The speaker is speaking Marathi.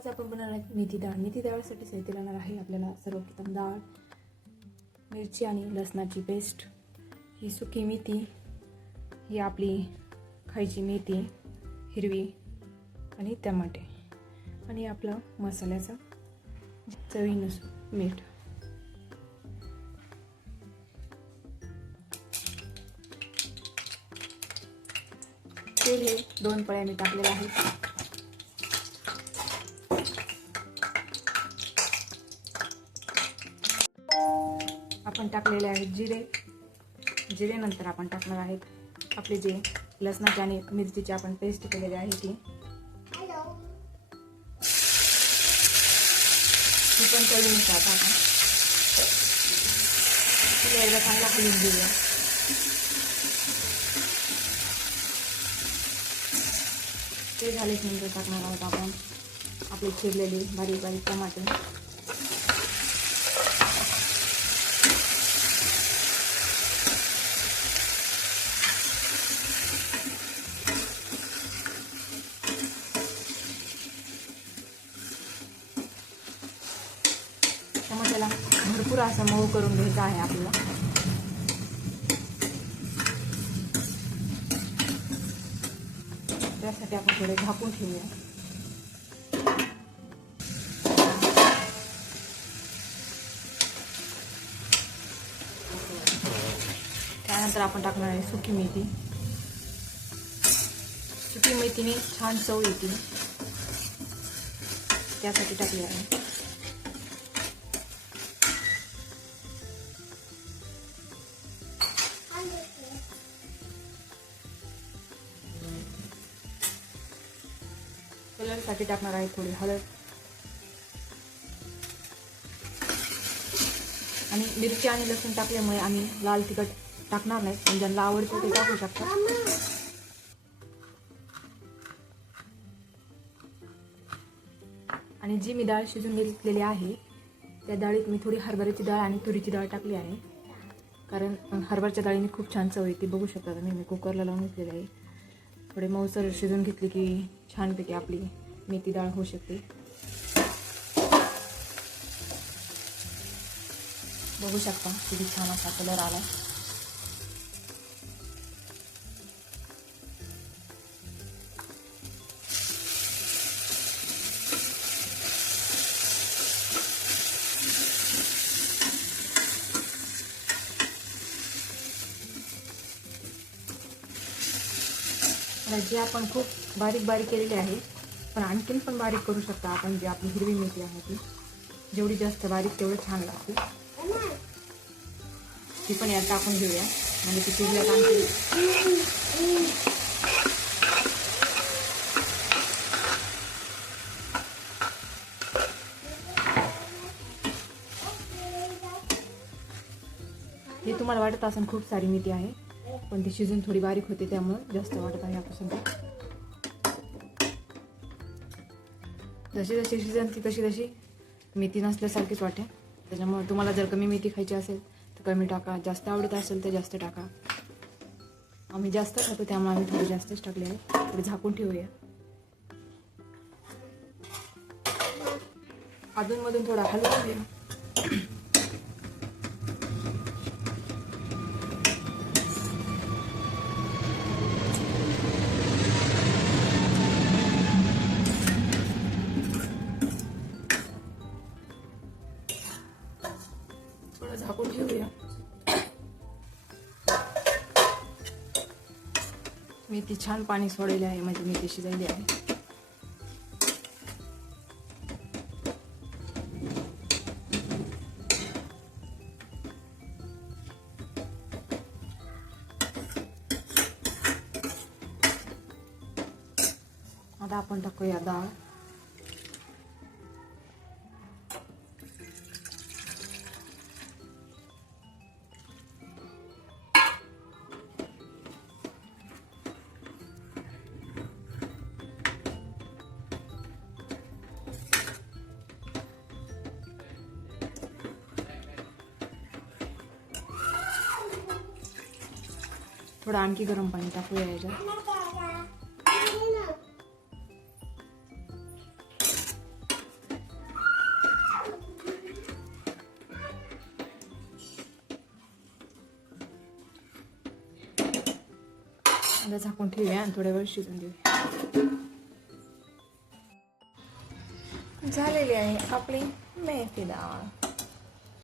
आज आपण बनवणार आहे मेथी डाळ. मेथी डाळसाठी साहित्य लागणार आहे आपल्याला सर्वप्रथम डाळ, मिरची आणि लसणाची पेस्ट, ही सुकी मेथी, ही आपली खायची मेथी हिरवी आणि टमाटे आणि आपला मसाल्याचा चवीनुसार मीठ. तेल हे 2 पळ्या मी टाकलेले आहे. आपण टाकलेले आहेत जिरे नंतर आपण टाकणार आहेत आपले जे लसणाचे आणि मिरचीचे आपण पेस्ट केलेली आहे ती पण चवीनुसार टाका. तिला एकदा चांगला हलवून घेऊया. ते झालेच नंतर टाकणार आहोत आपण आपले चिरलेले बारीक बारीक टमाटे. टमाट्याला भरपूर असं मऊ करून घ्यायचं आहे आपल्याला. त्यासाठी आपण थोडे झाकून ठेवूया. त्यानंतर आपण टाकणार आहे सुकी मेथी. सुकी मेथीने छान चव येते, त्यासाठी टाकली आहे. कलरसाठी टाकणार आहे थोडी हळद आणि मिरची आणि लसूण टाकल्यामुळे आम्ही लाल तिखट टाकणार नाही, पण ज्यांना आवडतं ते टाकू शकतात. आणि जी मी डाळ शिजून घेतलेली आहे त्या डाळीत मी थोडी हरभऱ्याची डाळ आणि तुरीची डाळ टाकली आहे, कारण हरभऱ्याच्या डाळीने खूप छान चव येते. बघू शकता तुम्ही, मी कुकरला लावून घेतलेली आहे. थोडे मऊसर शिजून घेतली की छानपैकी आपली मेथी डाळ होऊ शकते. बघू शकता किती छान असा कलर आला. जी आपण खूप बारीक केलेली आहे, पण आणखीन पण बारीक करू शकता आपण. जी आपली हिरवी मेथी आहे ती जेवढी जास्त बारीक तेवढी छान लागते. ती पण यात टाकून घेऊया, म्हणजे ती शिजल्यात आणखी. हे तुम्हाला वाटत असेल खूप सारी मेथी आहे, पण ती शिजून थोडी बारीक होते त्यामुळे जास्त वाटत आहे यापासून. जशी जशी शिजन तशी मेथी नसल्यासारखीच वाटेल. त्याच्यामुळे तुम्हाला जर कमी मेथी खायची असेल तर कमी टाका, जास्त आवडत असेल तर जास्त टाका. आम्ही जास्त खातो त्यामुळे आम्ही थोडी जास्तच टाकली आहे. थोडी झाकून ठेवूया. अधूनमधून थोडा हलवून घेऊ. झाकून ठेवूया. मेथी छान पाणी सोडलेली आहे, म्हणजे मेथी शिजलेली आहे. आता आपण टाकूया डाळ. थोडं आणखी गरम पाणी टाकूया याच्यात. आता झाकून ठेवूया आणि थोड्या वेळ शिजून देऊया. झालेली आहे आपली मेथी डाळ.